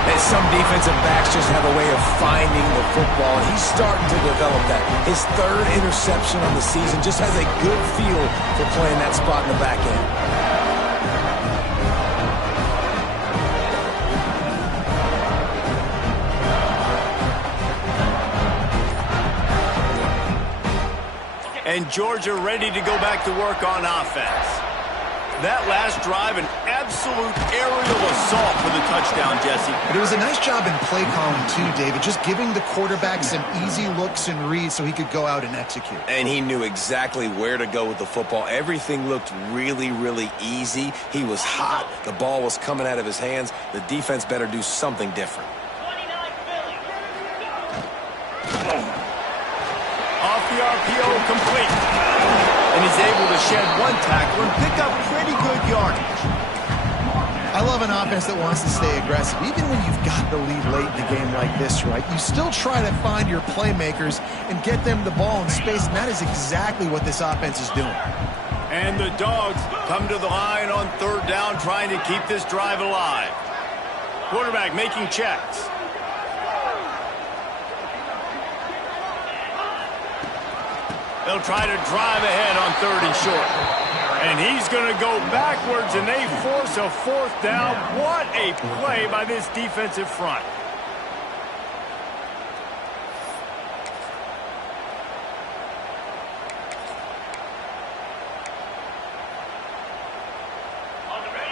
And some defensive backs just have a way of finding the football, and he's starting to develop that. His third interception on the season, just has a good feel for playing that spot in the back end. And Georgia ready to go back to work on offense. That last drive, an absolute aerial assault for the touchdown, Jesse. But it was a nice job in play calling too, David, just giving the quarterback some easy looks and reads so he could go out and execute. And he knew exactly where to go with the football. Everything looked really, really easy. He was hot. The ball was coming out of his hands. The defense better do something different. 29 Philly. Off the RPO, complete. And he's able to shed one tackle and pick up pretty good yardage. I love an offense that wants to stay aggressive. Even when you've got the lead late in the game like this, right, you still try to find your playmakers and get them the ball in space, and that is exactly what this offense is doing. And the Dogs come to the line on third down, trying to keep this drive alive. Quarterback making checks. They'll try to drive ahead on third and short. And he's going to go backwards, and they force a fourth down. What a play by this defensive front.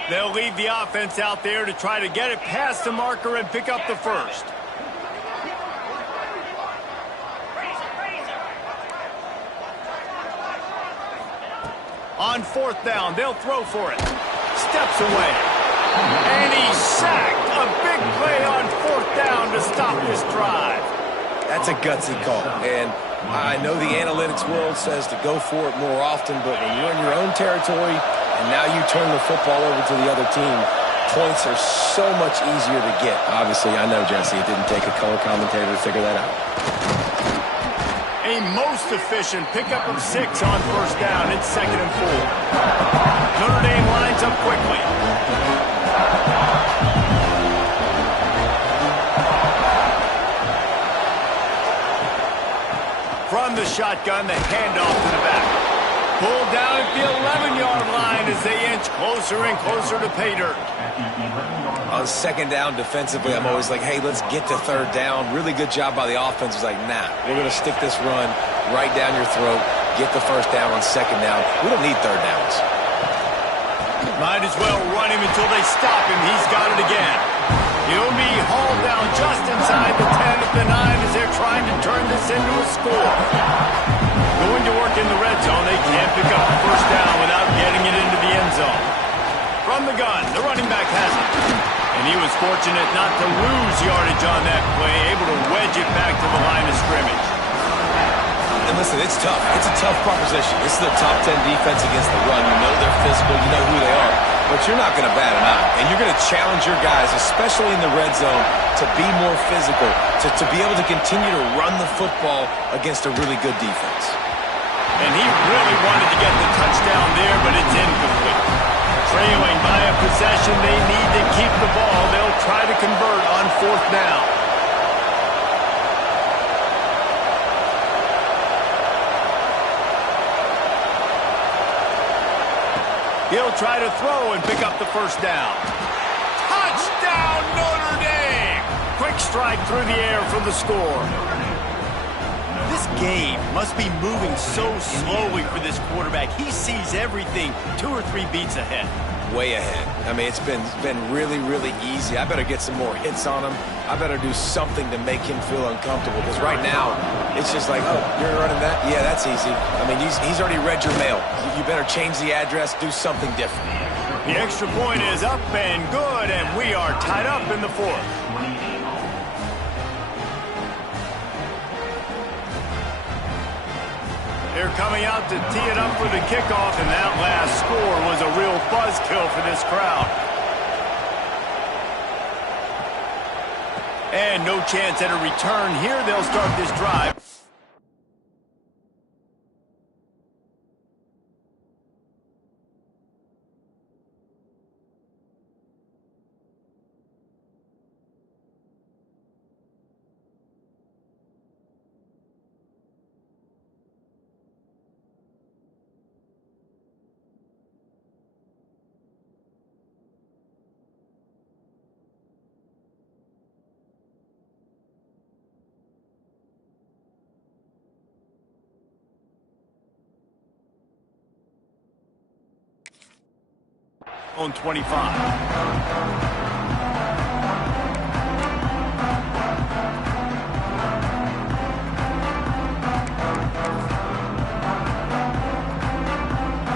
They'll leave the offense out there to try to get it past the marker and pick up the first. On fourth down, they'll throw for it. Steps away. And he's sacked. A big play on fourth down to stop this drive. That's a gutsy call. And I know the analytics world says to go for it more often, but when you're in your own territory and now you turn the football over to the other team, points are so much easier to get. Obviously, I know, Jesse, it didn't take a color commentator to figure that out. A most efficient pickup of 6 on first down. It's 2nd and 4. Notre Dame lines up quickly. From the shotgun, the handoff to the back. Pulled down at the 11-yard line as they inch closer and closer to pay dirt. On second down defensively, I'm always like, hey, let's get to third down. Really good job by the offense. It's like, nah, we're going to stick this run right down your throat, get the first down on second down. We don't need third downs. Might as well run him until they stop him. He's got it again. He'll be hauled down just inside the 10 at the 9 as they're trying to turn this into a score. Going to work in the red zone. They can't pick up the first down without getting it into the end zone. From the gun, the running back has it. And he was fortunate not to lose yardage on that play, able to wedge it back to the line of scrimmage. And listen, it's tough. It's a tough proposition. This is the top 10 defense against the run. You know they're physical. You know who they are. But you're not going to bat an eye. And you're going to challenge your guys, especially in the red zone, to be more physical, to be able to continue to run the football against a really good defense. And he really wanted to get the touchdown there, but it's incomplete. Trailing by a possession, they need to keep the ball. They'll try to convert on fourth down. He'll try to throw and pick up the first down. Touchdown, strike through the air for the score. This game must be moving so slowly for this quarterback. He sees everything 2 or 3 beats ahead. Way ahead. I mean, it's been really, really easy. I better get some more hits on him. I better do something to make him feel uncomfortable, because right now, it's just like, oh, you're running that? Yeah, that's easy. I mean, he's already read your mail. You better change the address, do something different. The extra point is up and good, and we are tied up in the 4th. They're coming out to tee it up for the kickoff, and that last score was a real buzzkill for this crowd. And no chance at a return here. They'll start this drive. On 25.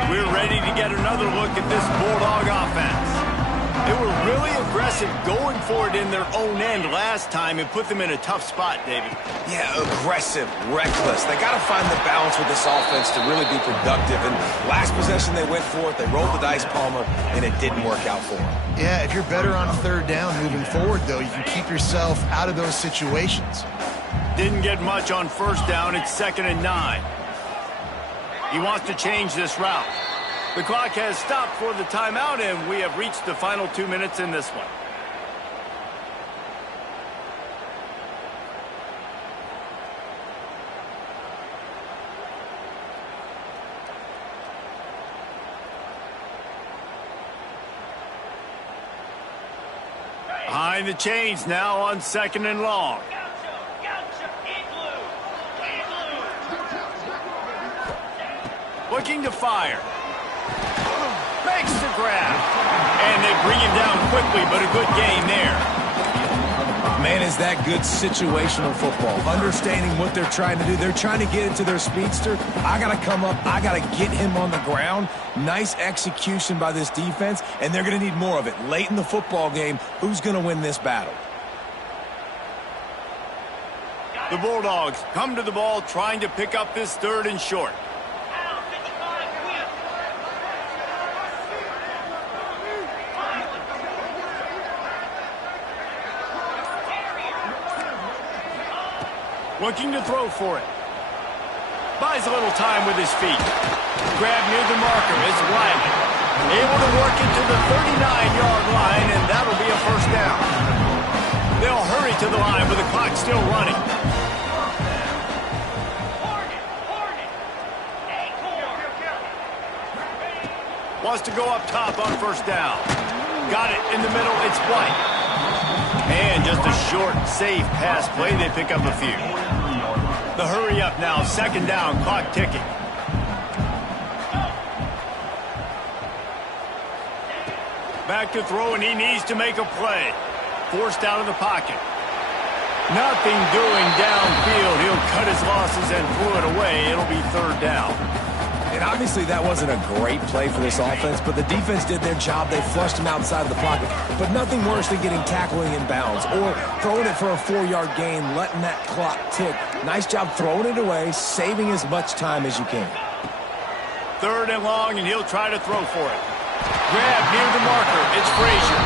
We're ready to get another look at this Bulldog offense. They were really aggressive going for it in their own end last time and put them in a tough spot, David. Yeah, aggressive, reckless. They got to find the balance with this offense to really be productive. And last possession they went for it, they rolled the dice, Palmer, and it didn't work out for them. Yeah, if you're better on 3rd down moving forward, though, you can keep yourself out of those situations. Didn't get much on 1st down. It's 2nd and 9. He wants to change this route. The clock has stopped for the timeout, and we have reached the final 2 minutes in this one. Behind the chains now on 2nd and long. Looking to fire. Makes the grab. And they bring him down quickly, but a good gain there. Man, is that good situational football. Understanding what they're trying to do. They're trying to get into their speedster. I got to come up. I got to get him on the ground. Nice execution by this defense, and they're going to need more of it. Late in the football game, who's going to win this battle? The Bulldogs come to the ball trying to pick up this 3rd and short. Looking to throw for it. Buys a little time with his feet. Grab near the marker is Wiley. Able to work it to the 39-yard line, and that'll be a 1st down. They'll hurry to the line with the clock still running. Wants to go up top on 1st down. Got it in the middle. It's White. And just a short, safe pass play. They pick up a few. The hurry up now. 2nd down. Clock ticking. Back to throw, and he needs to make a play. Forced out of the pocket. Nothing doing downfield. He'll cut his losses and throw it away. It'll be 3rd down. And obviously that wasn't a great play for this offense, but the defense did their job. They flushed him outside of the pocket. But nothing worse than getting tackling in bounds or throwing it for a 4-yard gain, letting that clock tick. Nice job throwing it away, saving as much time as you can. 3rd and long, and he'll try to throw for it. Grab near the marker. It's Frazier.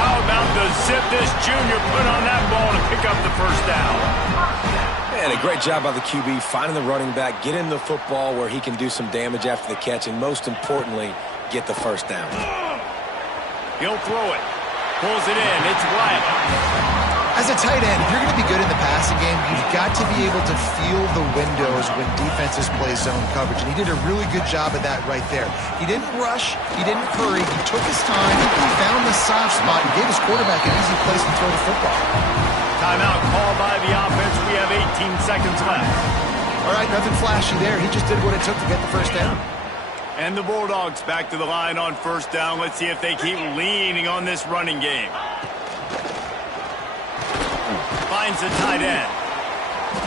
How about the zip this junior put on that ball to pick up the 1st down? And a great job by the QB, finding the running back, get him the football where he can do some damage after the catch, and most importantly, get the 1st down. He'll throw it. Pulls it in. It's Wiley. As a tight end, if you're going to be good in the passing game, you've got to be able to feel the windows when defenses play zone coverage, and he did a really good job of that right there. He didn't rush. He didn't hurry. He took his time. He found the soft spot and gave his quarterback an easy place to throw the football. Timeout called by the offense. We have 18 seconds left. All right, nothing flashy there. He just did what it took to get the first down. And the Bulldogs back to the line on first down. Let's see if they keep leaning on this running game. Finds the tight end.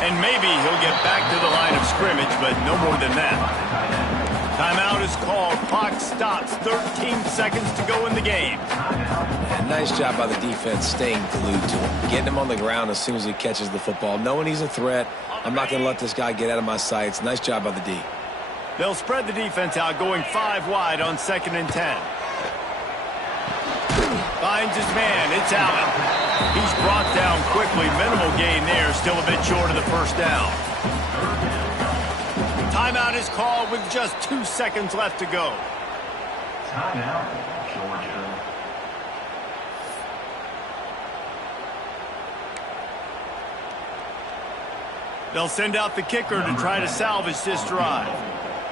And maybe he'll get back to the line of scrimmage, but no more than that. Timeout is called. Clock stops. 13 seconds to go in the game. And nice job by the defense staying glued to him. Getting him on the ground as soon as he catches the football. Knowing he's a threat, I'm not going to let this guy get out of my sights. Nice job by the D. They'll spread the defense out, going 5 wide on 2nd and 10. Finds his man. It's Allen. He's brought down quickly. Minimal gain there. Still a bit short of the first down. Timeout is called with just 2 seconds left to go. Timeout, Georgia. They'll send out the kicker to try to salvage this drive.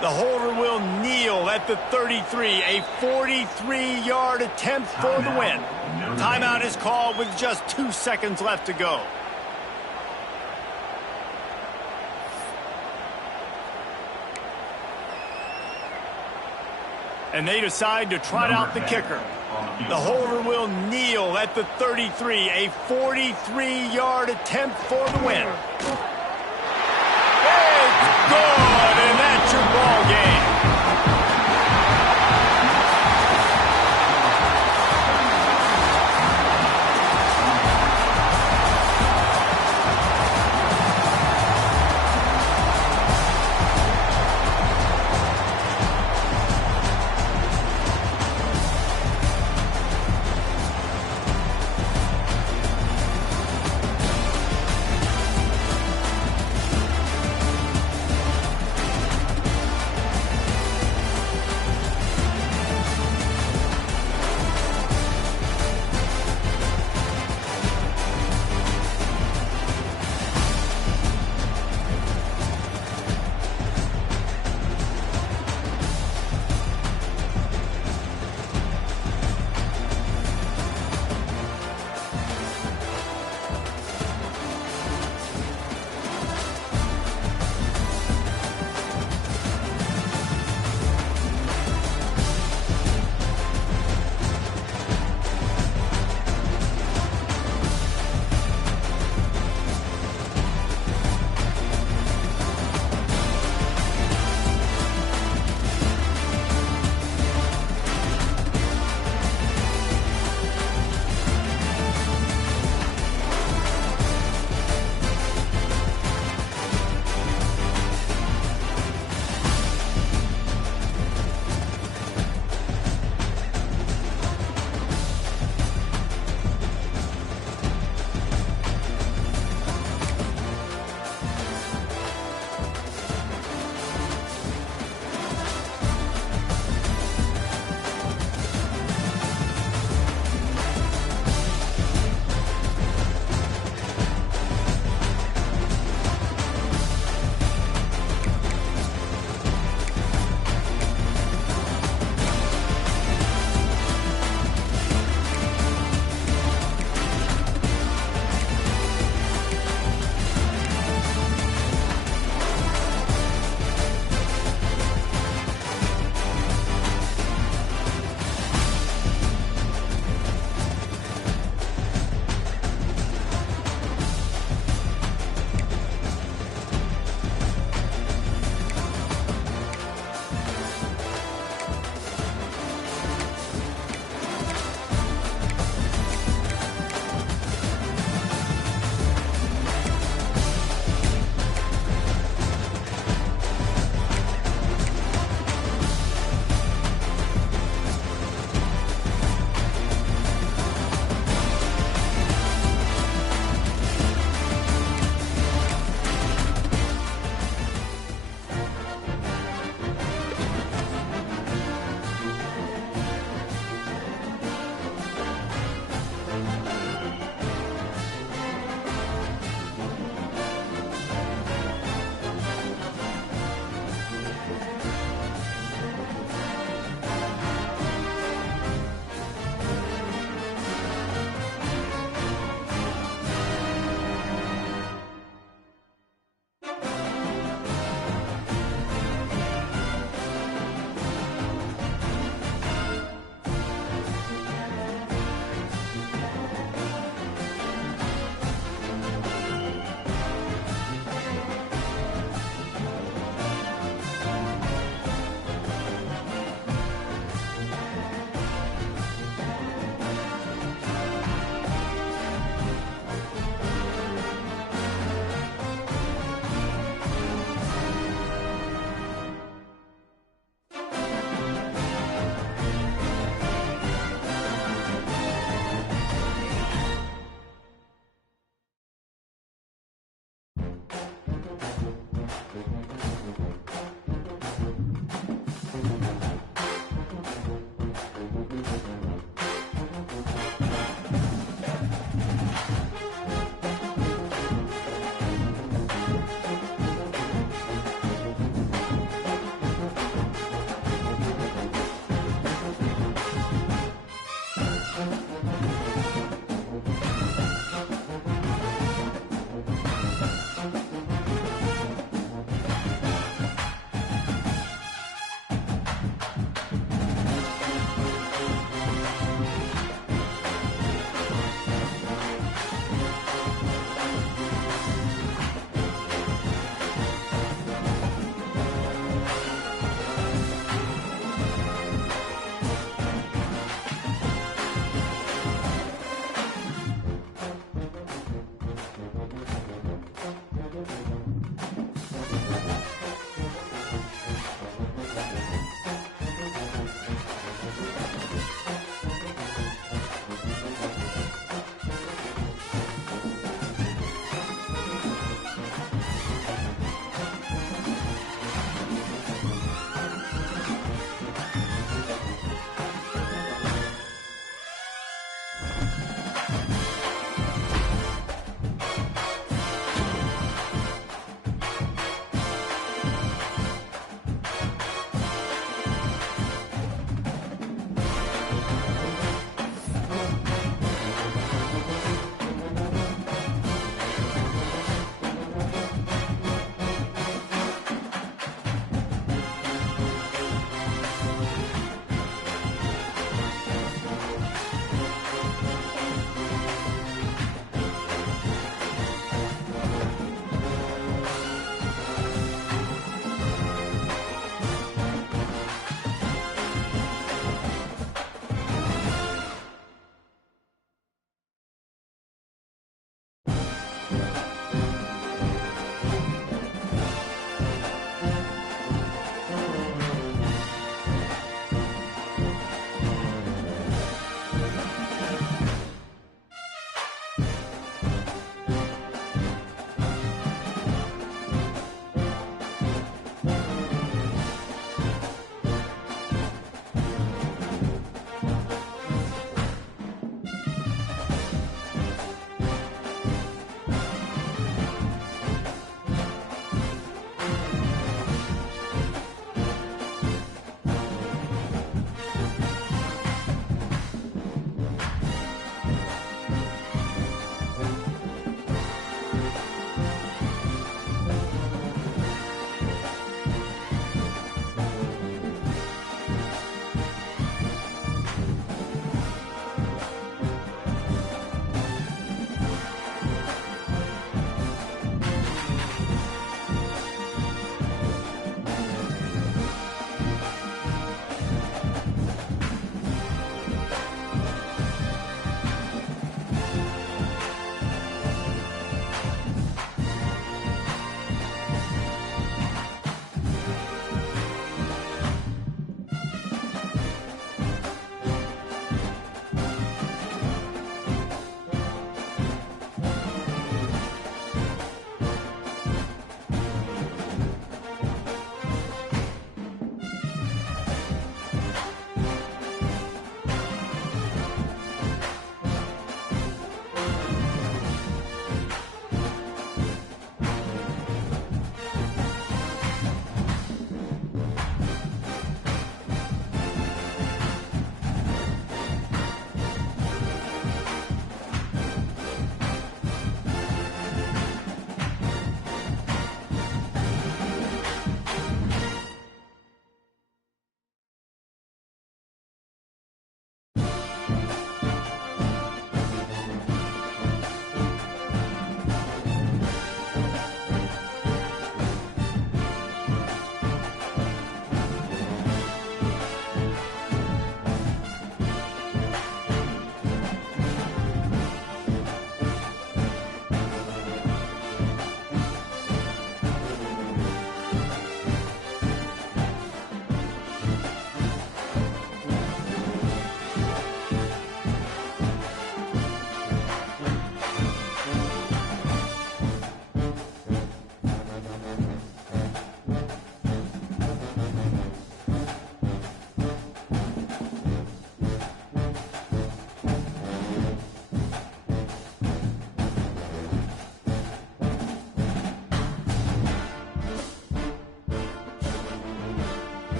The holder will kneel at the 33. A 43-yard attempt for the win. Timeout is called with just 2 seconds left to go. And they decide to trot out the kicker. The holder will kneel at the 33. A 43-yard attempt for the win. It's good, and that's your ball game.